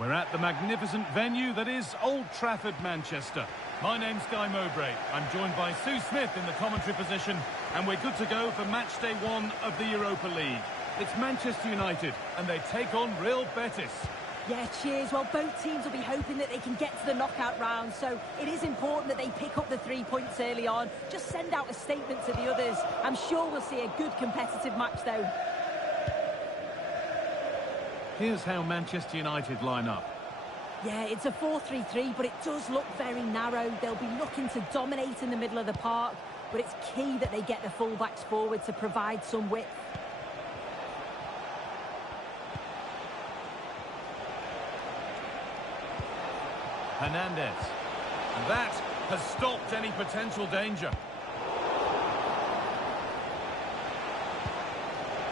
We're at the magnificent venue that is Old Trafford, Manchester. My name's Guy Mowbray. I'm joined by Sue Smith in the commentary position, and we're good to go for match day 1 of the Europa League. It's Manchester United, and they take on Real Betis. Yeah, cheers. Well, both teams will be hoping that they can get to the knockout round, so it is important that they pick up the 3 points early on. Just send out a statement to the others. I'm sure we'll see a good competitive match, though. Here's how Manchester United line up. Yeah, it's a 4-3-3, but it does look very narrow. They'll be looking to dominate in the middle of the park, but it's key that they get the full-backs forward to provide some width. Hernandez. And that has stopped any potential danger.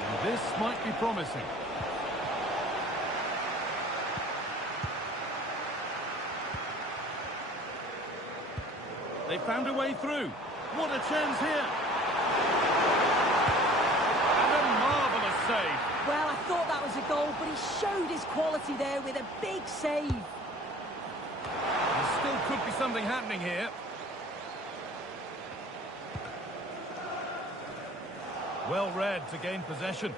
Now this might be promising. They found a way through. What a chance here. And a marvellous save. Well, I thought that was a goal, but he showed his quality there with a big save. There still could be something happening here. Well read to gain possession.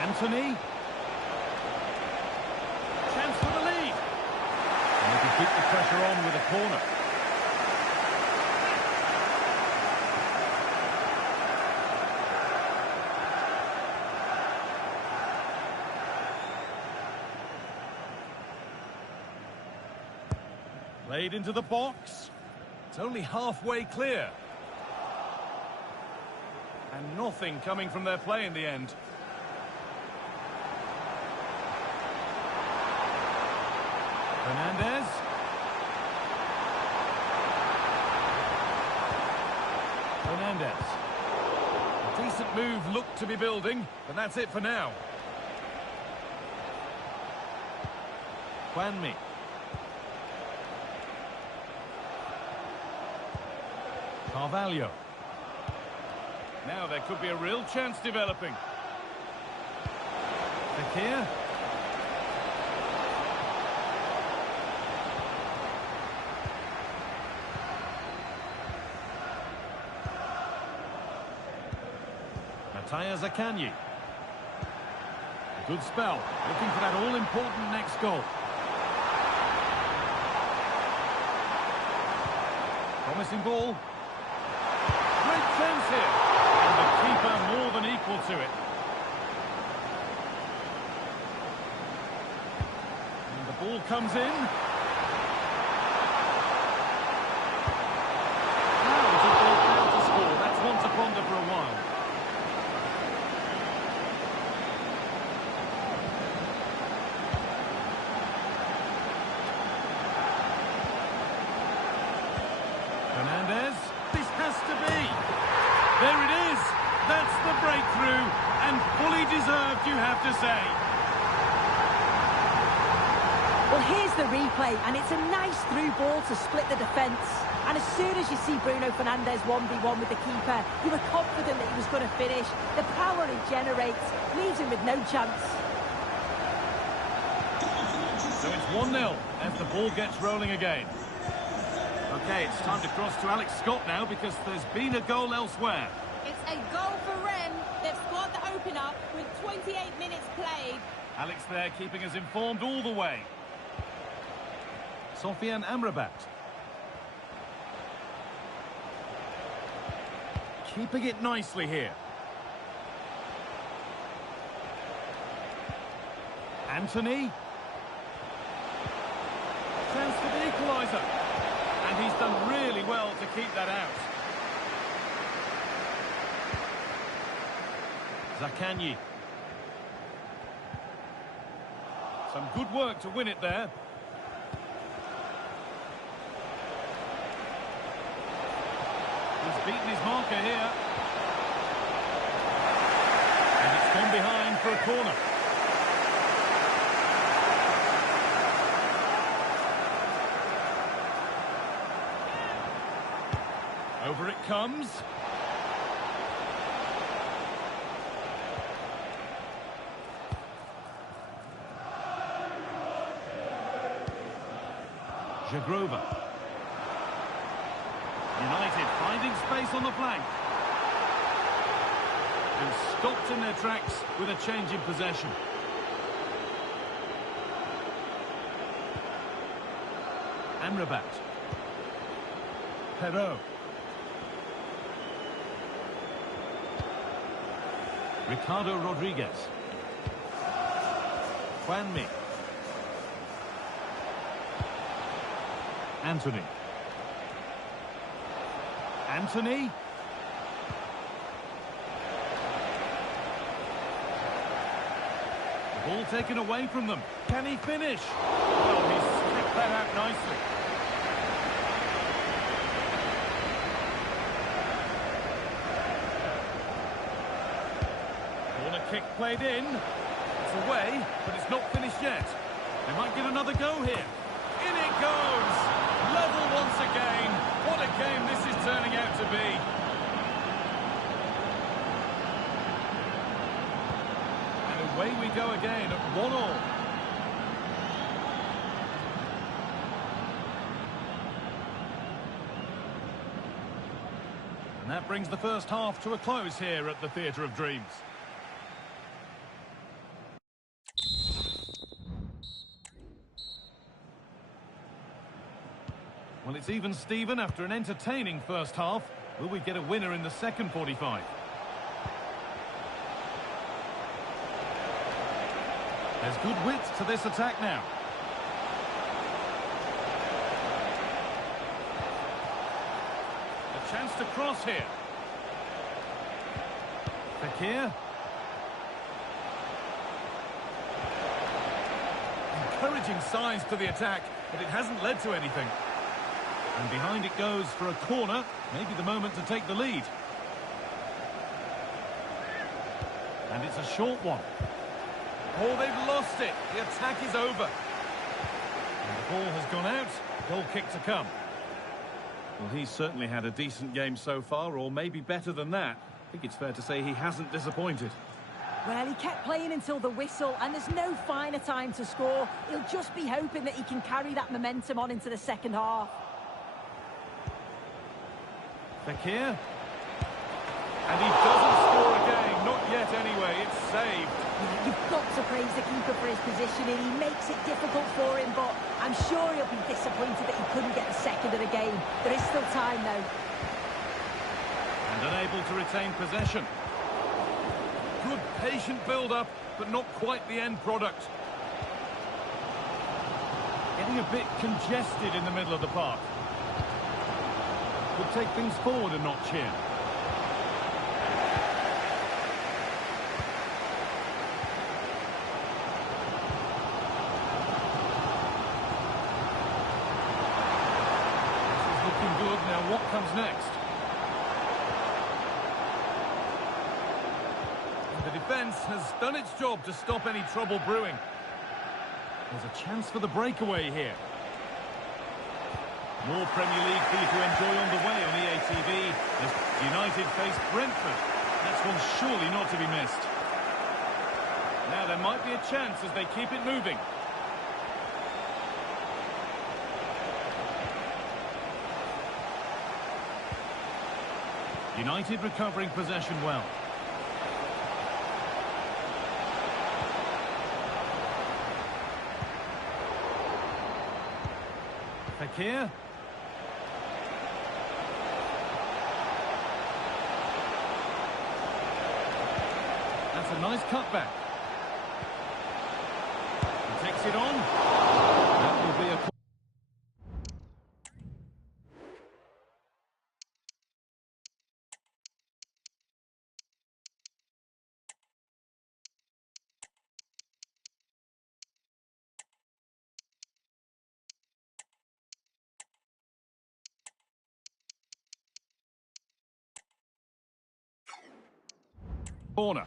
Anthony. Chance for the lead. And they can keep the pressure on with a corner. Played into the box. It's only halfway clear. And nothing coming from their play in the end. Hernandez. Hernandez. A decent move looked to be building, but that's it for now. Juan Mi. Carvalho. Now there could be a real chance developing. Fekir. Mathias Akanji. A good spell, looking for that all-important next goal. Promising ball. Great chance here. And the keeper more than equal to it. And the ball comes in. deserved, you have to say. Well, here's the replay, and it's a nice through ball to split the defence. And as soon as you see Bruno Fernandes 1v1 with the keeper, you were confident that he was going to finish. The power he generates leaves him with no chance. So it's 1-0 as the ball gets rolling again. Okay, it's time to cross to Alex Scott now because there's been a goal elsewhere. It's a goal for Rennes. They've scored the opener with 28 minutes played. Alex there keeping us informed all the way. Sofiane Amrabat. Keeping it nicely here. Anthony. Chance for the equaliser. And he's done really well to keep that out. Zakanyi. Some good work to win it there. He's beaten his marker here. And it's gone behind for a corner. Over it comes. Jagrova. United finding space on the flank. And stopped in their tracks with a change in possession. Amrabat. Perrault. Ricardo Rodriguez. Juanmi. Anthony. Anthony. The ball taken away from them. Can he finish? Well, he's kept that out nicely. Corner kick played in. It's away, but it's not finished yet. They might get another go here. In it goes! Level once again. What a game this is turning out to be. And away we go again at 1-1. And that brings the first half to a close here at the Theatre of Dreams. Well, it's even Steven after an entertaining first half. Will we get a winner in the second 45? There's good width to this attack now. A chance to cross here. Fekir. Encouraging signs to the attack, but it hasn't led to anything. And behind it goes for a corner. Maybe the moment to take the lead. And it's a short one. Oh, they've lost it. The attack is over. And the ball has gone out. Goal kick to come. Well, he's certainly had a decent game so far, or maybe better than that. I think it's fair to say he hasn't disappointed. Well, he kept playing until the whistle, and there's no finer time to score. He'll just be hoping that he can carry that momentum on into the second half. Fekir. And he doesn't score again. Not yet anyway. It's saved. Yeah, you've got to praise the keeper for his positioning. He makes it difficult for him, but I'm sure he'll be disappointed that he couldn't get the second of the game. There is still time, though. And unable to retain possession. Good patient build-up, but not quite the end product. Getting a bit congested in the middle of the park. Could take things forward a notch here. This is looking good. Now what comes next? And the defence defence has done its job to stop any trouble brewing. There's a chance for the breakaway here. More Premier League for you to enjoy on the way on EA TV as United face Brentford. That's one surely not to be missed. Now there might be a chance as they keep it moving. United recovering possession well. Fekir. That's a nice cutback. He takes it on. That will be a... corner.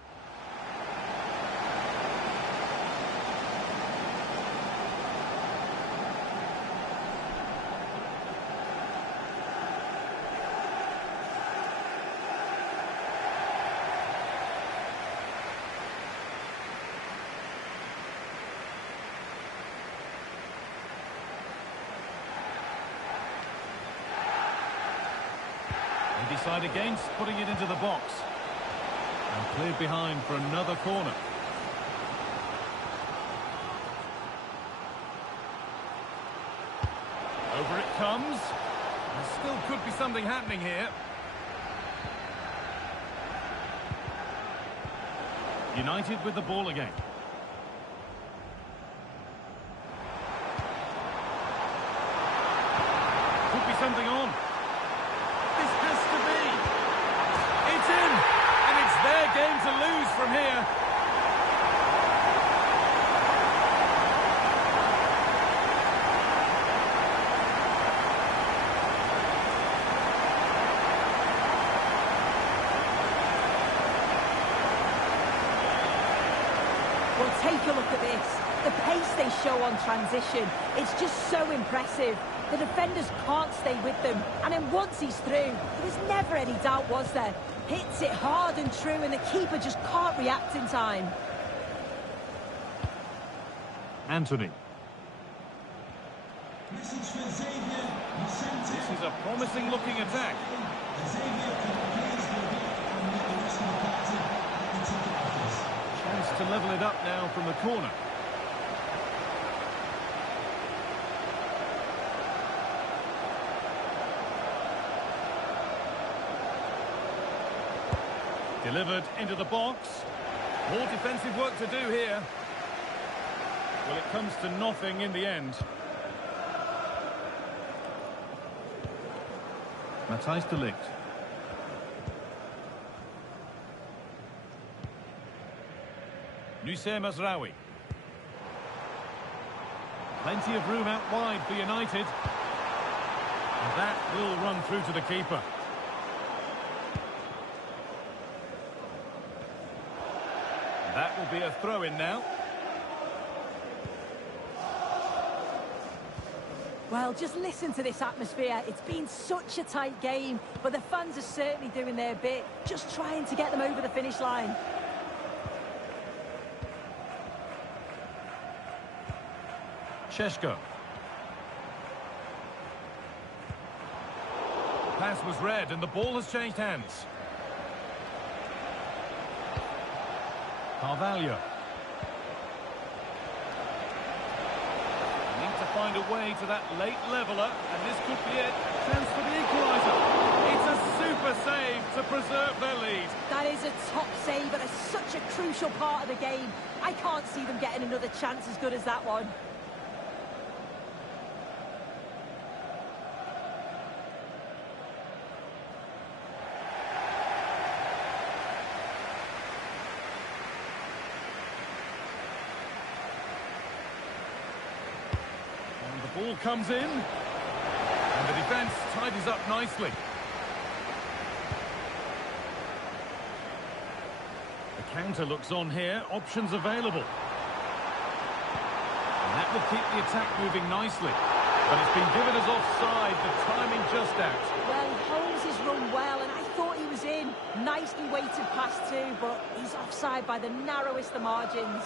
They decide against putting it into the box. And cleared behind for another corner. Over it comes. There still could be something happening here. United with the ball again. Could be something on. This has to be. It's in. It's their game to lose from here. Well, take a look at this. The pace they show on transition, it's just so impressive. The defenders can't stay with them. And then once he's through, there was never any doubt, was there? Hits it hard and true, and the keeper just can't react in time. Anthony. This is a promising-looking attack. Chance to level it up now from the corner. Delivered into the box. More defensive work to do here. Well, it comes to nothing in the end. Matthijs de Ligt. Nusayr Mazraoui. Plenty of room out wide for United. And that will run through to the keeper. That will be a throw-in now. Well, just listen to this atmosphere. It's been such a tight game, but the fans are certainly doing their bit, just trying to get them over the finish line. Šeško. Pass was read and the ball has changed hands. Carvalho. Need to find a way to that late leveller, and this could be it. Chance for the equaliser. It's a super save to preserve their lead. That is a top save, but it's such a crucial part of the game. I can't see them getting another chance as good as that one. Ball comes in, and the defence tidies up nicely. The counter looks on here. Options available. And that will keep the attack moving nicely. But it's been given as offside. The timing just out. Well, he holds his run well, and I thought he was in. Nicely weighted pass too, but he's offside by the narrowest of margins.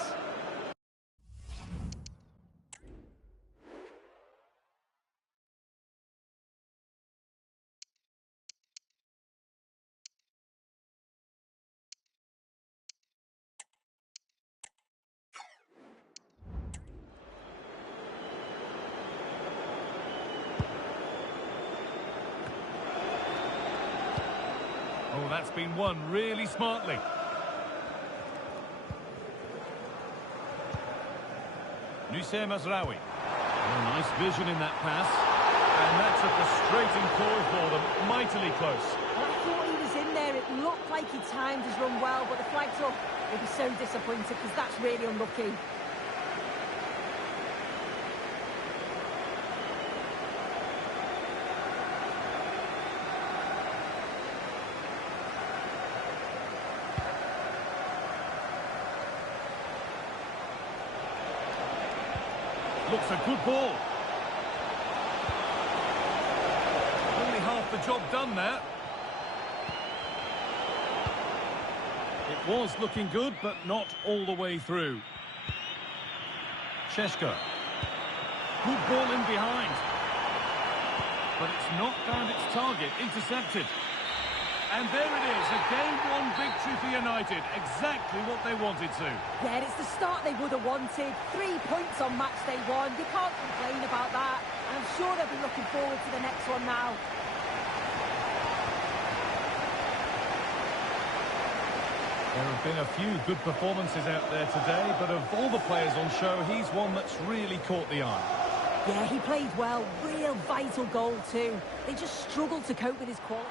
Oh, that's been won really smartly. Nusayr Mazraoui. Oh, nice vision in that pass. And that's a frustrating call for them. Mightily close. Well, I thought he was in there. It looked like he timed his run well, but the flag's up. He'll be so disappointed because that's really unlucky. Looks a good ball. Only half the job done there. It was looking good, but not all the way through. Sheshko. Good ball in behind. But it's not found its target. Intercepted. And there it is, a game-one victory for United. Exactly what they wanted to. Yeah, it's the start they would have wanted. 3 points on match day one. You can't complain about that. And I'm sure they'll be looking forward to the next one now. There have been a few good performances out there today, but of all the players on show, he's one that's really caught the eye. Yeah, he played well. Real vital goal too. They just struggled to cope with his quality.